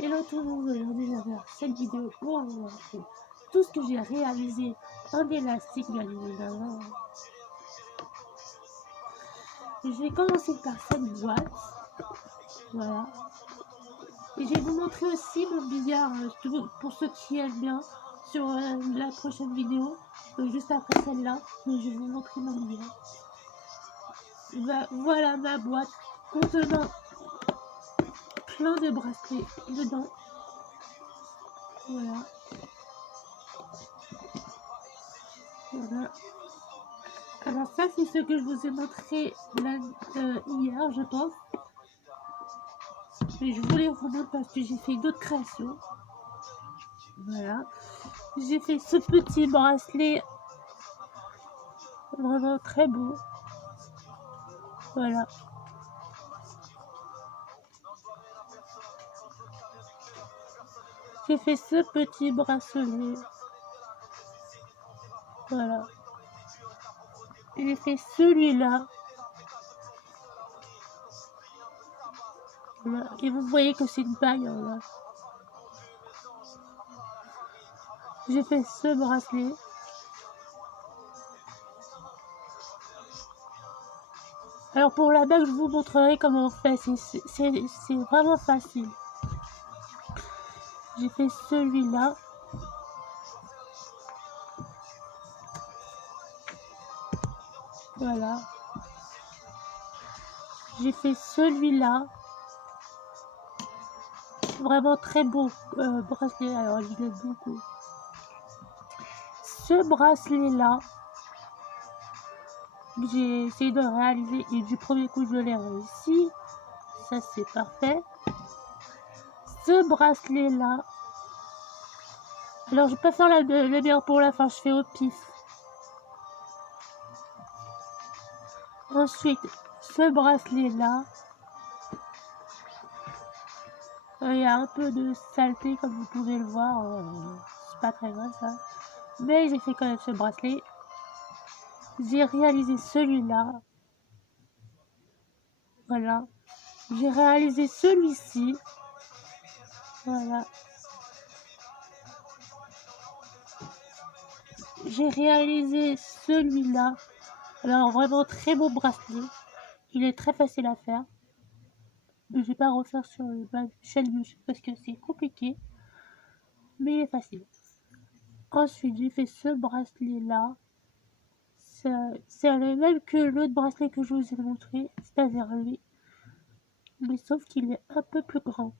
Hello tout le monde, aujourd'hui je vais faire cette vidéo pour vous montrer tout ce que j'ai réalisé en élastique bien évidemment. Je vais commencer par cette boîte, voilà. Et je vais vous montrer aussi mon billard, pour ceux qui aiment bien, sur la prochaine vidéo, juste après celle-là, je vais vous montrer mon billard. Voilà ma boîte contenant plein de bracelets dedans. Voilà. Voilà. Alors ça c'est ce que je vous ai montré là, hier je pense. Mais je voulais vous montrer parce que j'ai fait d'autres créations. Voilà. J'ai fait ce petit bracelet. Vraiment très beau. Voilà. J'ai fait ce petit bracelet. Voilà. J'ai fait celui-là. Voilà. Et vous voyez que c'est une paille. Voilà. J'ai fait ce bracelet. Alors pour la bague, je vous montrerai comment on fait. C'est vraiment facile. J'ai fait celui-là. Voilà. J'ai fait celui-là. Vraiment très beau bracelet. Alors je l'aime beaucoup. Ce bracelet-là, j'ai essayé de réaliser et du premier coup je l'ai réussi. Ça c'est parfait. Ce bracelet-là, alors je vais pas faire le meilleur pour la fin, je fais au pif. Ensuite, ce bracelet-là, il y a un peu de saleté comme vous pouvez le voir, c'est pas très grave ça. Mais j'ai fait quand même ce bracelet. J'ai réalisé celui-là. Voilà. J'ai réalisé celui-ci. Voilà. J'ai réalisé celui-là. Alors vraiment très beau bracelet. Il est très facile à faire. Je vais pas refaire sur ma chaîne YouTube parce que c'est compliqué. Mais il est facile. Ensuite j'ai fait ce bracelet là. C'est le même que l'autre bracelet que je vous ai montré. C'est-à-dire lui. Mais sauf qu'il est un peu plus grand.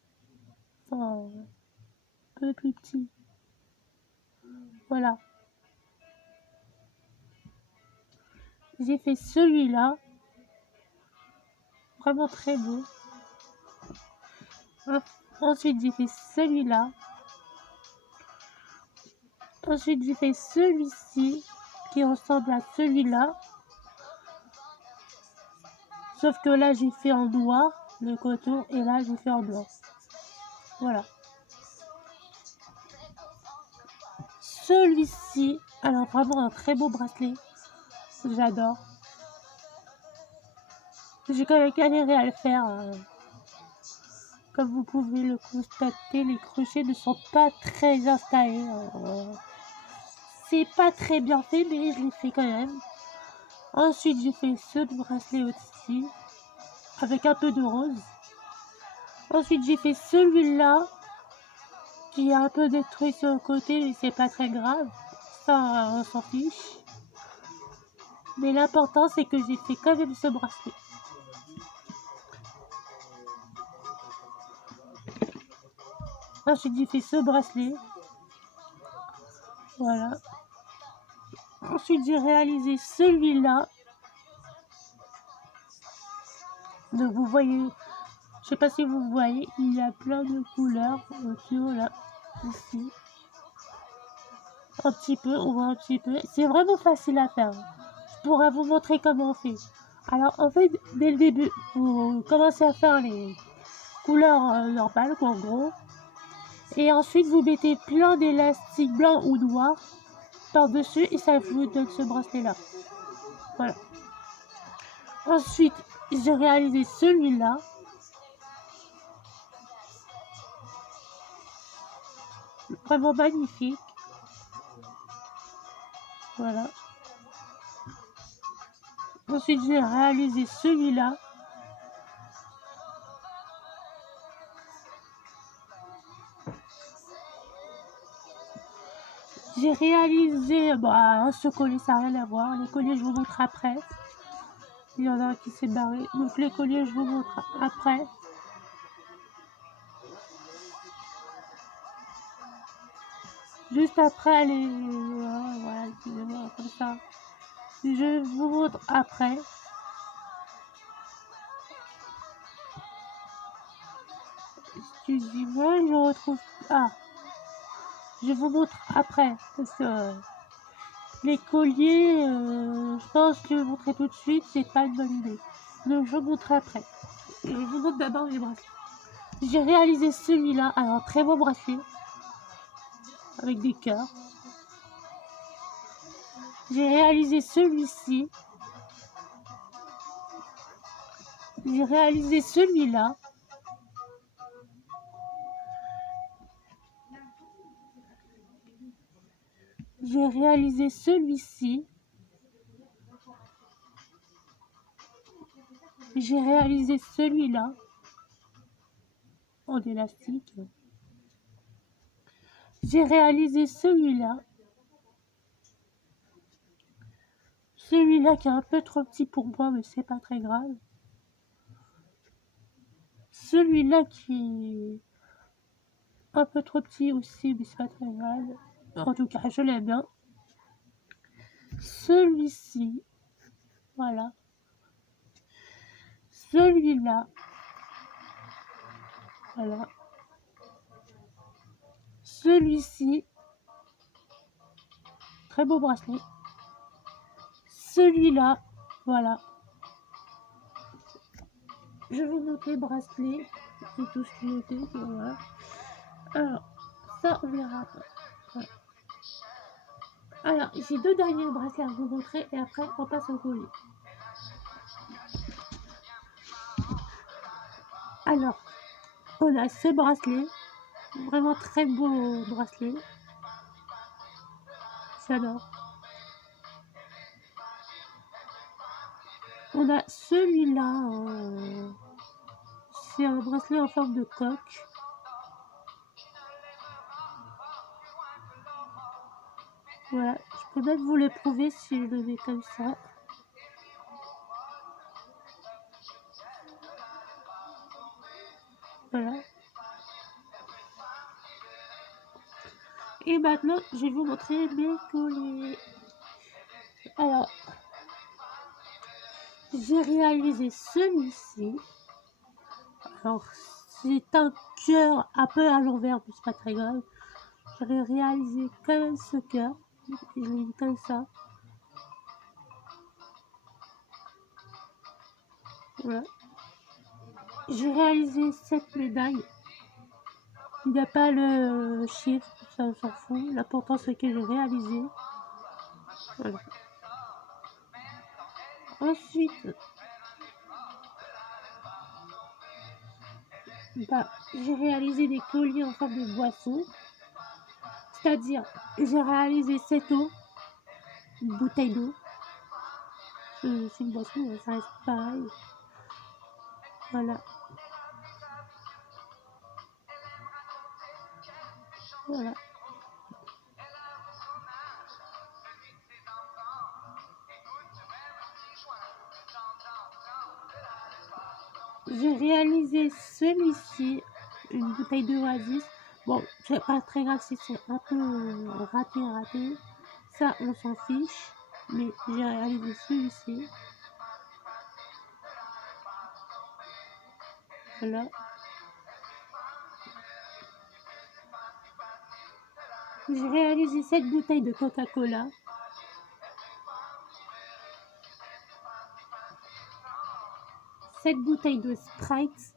Enfin, un peu plus petit. Voilà. J'ai fait celui-là. Vraiment très beau. Ensuite, j'ai fait celui-là. Ensuite, j'ai fait celui-ci qui ressemble à celui-là. Sauf que là, j'ai fait en noir le coton et là, j'ai fait en blanc. Voilà. Celui-ci, alors vraiment un très beau bracelet. J'adore. J'ai quand même galéré à le faire. Comme vous pouvez le constater, les crochets ne sont pas très installés. C'est pas très bien fait, mais je l'ai fait quand même. Ensuite, j'ai fait ce bracelet aussi, avec un peu de rose. Ensuite, j'ai fait celui-là, qui est un peu détruit sur le côté, mais c'est pas très grave. Ça, on s'en fiche. Mais l'important, c'est que j'ai fait quand même ce bracelet. Ensuite, j'ai fait ce bracelet. Voilà. Ensuite, j'ai réalisé celui-là. Donc, vous voyez, je sais pas si vous voyez, il y a plein de couleurs autour là, ici. Un petit peu, on voit un petit peu. C'est vraiment facile à faire. Je pourrais vous montrer comment on fait. Alors, en fait, dès le début, vous commencez à faire les couleurs normales, en gros. Et ensuite, vous mettez plein d'élastiques blancs ou noirs par-dessus et ça vous donne ce bracelet-là. Voilà. Ensuite, j'ai réalisé celui-là. Vraiment magnifique. Voilà. Ensuite, j'ai réalisé celui-là. J'ai réalisé, ce collier, ça n'a rien à voir. Les colliers, je vous montre après. Il y en a un qui s'est barré. Donc, les colliers, je vous montre après. Juste après, voilà, excusez-moi, comme ça. Je vous montre après. Excusez-moi, je retrouve... Ah, je vous montre après. Parce que les colliers, je pense que je vous montrer tout de suite, c'est pas une bonne idée. Donc, je vous montre après. Je vous montre d'abord les bracelets. J'ai réalisé celui-là. Alors, très beau bracelet. Avec des cœurs. J'ai réalisé celui-ci. J'ai réalisé celui-là. J'ai réalisé celui-ci. J'ai réalisé celui-là. En élastique. J'ai réalisé celui-là. Celui-là qui est un peu trop petit pour moi, mais c'est pas très grave. Celui-là qui est un peu trop petit aussi, mais c'est pas très grave. En tout cas, je l'aime bien. Celui-ci, voilà. Celui-là, voilà. Celui-ci, très beau bracelet. Celui-là, voilà. Je vous montre les bracelets et tout ce qui était, voilà. Alors, ça, on verra après. Voilà. Alors, j'ai deux derniers bracelets à vous montrer et après, on passe au collier. Alors, on a ce bracelet, vraiment très beau bracelet. J'adore. On a celui-là, c'est un bracelet en forme de coque. Voilà, je peux même vous le prouver si je le mets comme ça. Voilà. Et maintenant, je vais vous montrer mes colliers. Alors, j'ai réalisé celui-ci. Alors, c'est un cœur un peu à l'envers, mais c'est pas très grave. J'aurais réalisé quand même ce cœur. Je l'ai mis comme ça. Voilà. J'ai réalisé cette médaille. Il n'y a pas le chiffre, ça on s'en fout. L'important c'est que j'ai réalisé. Voilà. Ensuite, j'ai réalisé des colliers en forme de boisson. C'est-à-dire, j'ai réalisé cette eau, une bouteille d'eau. C'est une boisson, ça reste pareil. Voilà. Voilà. J'ai réalisé celui-ci, une bouteille d'Oasis. Bon, c'est pas très grave si c'est un peu raté. Ça, on s'en fiche. Mais j'ai réalisé celui-ci. Voilà. J'ai réalisé cette bouteille de Coca-Cola. Cette bouteille de Sprite.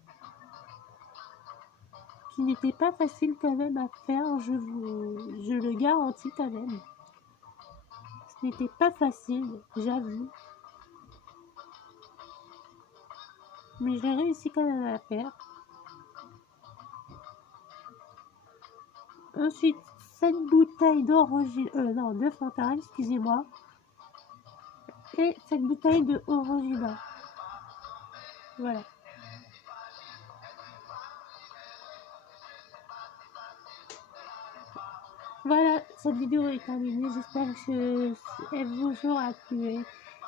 Qui n'était pas facile quand même à faire, je le garantis quand même. Ce n'était pas facile, j'avoue. Mais j'ai réussi quand même à la faire. Ensuite, 7 bouteilles de Fanta, excusez-moi. Et 7 bouteilles de Orangina. Voilà. Voilà, cette vidéo est terminée. J'espère qu'elle vous aura plu.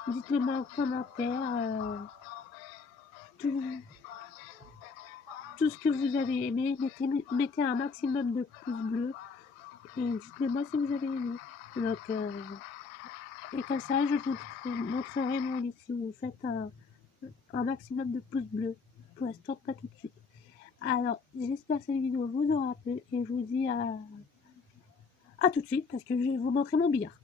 Dites-le moi en commentaire. Tout ce que vous avez aimé. Mettez un maximum de pouces bleus. Et dites-le moi si vous avez aimé. Donc, et comme ça, je vous montrerai mon livre si vous faites un maximum de pouces bleus. Pour l'instant, pas tout de suite. Alors, j'espère que cette vidéo vous aura plu. Et je vous dis à tout de suite parce que je vais vous montrer mon billard.